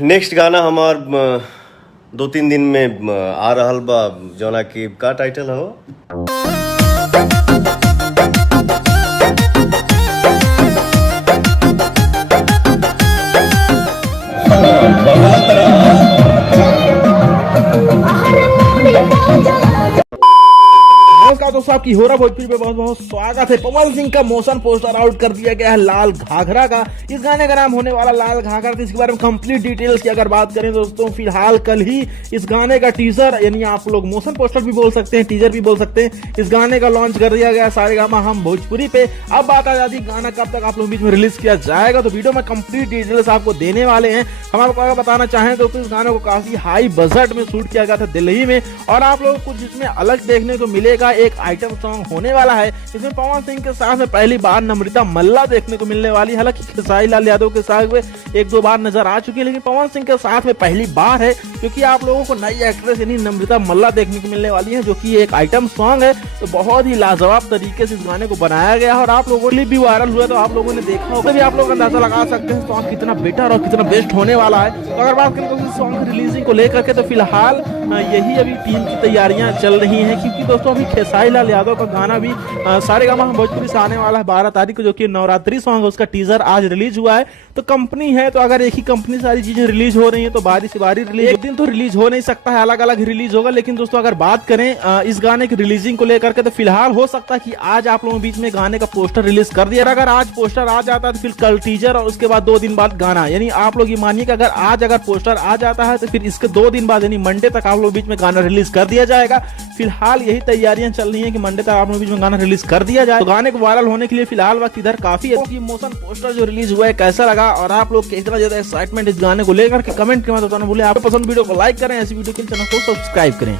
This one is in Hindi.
नेक्स्ट गाना हमार 2-3 दिन में आ रहल बा, जौना की का टाइटल हो नमस्कार दोस्तों, आपकी हो रहा भोजपुरी पे बहुत बहुत स्वागत है। पवन सिंह का मोशन पोस्टर आउट कर दिया गया है लाल घाघरा का। इस गाने का नाम होने वाला लाल घाघरा। इसके बारे में कंप्लीट डिटेल्स की अगर बात करें दोस्तों, फिलहाल कल ही इस गाने का टीजर, यानी आप लोग मोशन पोस्टर भी बोल सकते हैं, टीजर भी बोल सकते हैं, इस गाने का लॉन्च कर दिया गया सारेगामा हम भोजपुरी पे। अब बात आ जाती है गाना कब तक आप लोग बीच में रिलीज किया जाएगा, तो वीडियो में कंप्लीट डिटेल्स आपको देने वाले हैं। हम आपको अगर बताना चाहें तो इस गाने को काफी हाई बजट में शूट किया गया था दिल्ली में, और आप लोगों को कुछ इसमें अलग देखने को मिलेगा। एक आइटम सॉन्ग होने वाला है इसमें पवन सिंह के साथ में पहली बार नम्रता मल्ला देखने को मिलने वाली है। हालांकि खेसारी लाल यादव के साथ में 1-2 बार नजर आ चुकी है, लेकिन पवन सिंह के साथ में पहली बार है, क्योंकि आप लोगों को नई एक्ट्रेस यानी नम्रता मल्ला देखने को मिलने वाली है, जो कि एक आइटम सॉन्ग है। तो बहुत ही लाजवाब तरीके से इस गाने को बनाया गया है, और आप लोगों के लिए भी वायरल हुआ, तो आप लोगों ने देखा होगा, भी आप लोग अंदाजा लगा सकते हैं सॉन्ग कितना बेटर और कितना बेस्ट होने वाला है। तो अगर बात करें तो सॉन्ग रिलीजिंग को लेकर के, तो फिलहाल यही अभी टीम की तैयारियां चल रही हैं, क्योंकि दोस्तों अभी खेसारी लाल यादव का गाना भी सारेगामा भोजपुरी से आने वाला है 12 तारीख को, जो कि नवरात्रि सॉन्ग है, उसका टीजर आज रिलीज हुआ है। तो कंपनी है, तो अगर एक ही कंपनी सारी चीजें रिलीज हो रही है तो बारी से बारी रिलीज, एक दिन तो रिलीज हो नहीं सकता है, अलग अलग रिलीज होगा। लेकिन दोस्तों अगर बात करें इस गाने की रिलीजिंग को लेकर के, तो फिलहाल हो सकता है कि आज आप लोगों के बीच में गाने का पोस्टर रिलीज कर दिया। अगर आज पोस्टर आ जाता है तो फिर कल टीजर, और उसके बाद 2 दिन बाद गाना। यानी आप लोग ये मानिए कि अगर आज पोस्टर आ जाता है तो फिर इसके 2 दिन बाद यानी मंडे तक आप लोग बीच में गाना रिलीज कर दिया जाएगा। फिलहाल यही तैयारियां चल रही है कि मंडे तक आप लोग बीच में गाना रिलीज कर दिया जाए। तो गाने को वायरल होने के लिए फिलहाल वक्त इधर काफी है। मोशन पोस्टर जो रिलीज हुआ है कैसा लगा, और आप लोग कितना ज्यादा एक्साइटमेंट इस गाने को लेकर के कमेंट के मत बताना भूलें। आप पसंद वीडियो को लाइक करें, ऐसी वीडियो के लिए चैनल को सब्सक्राइब करें।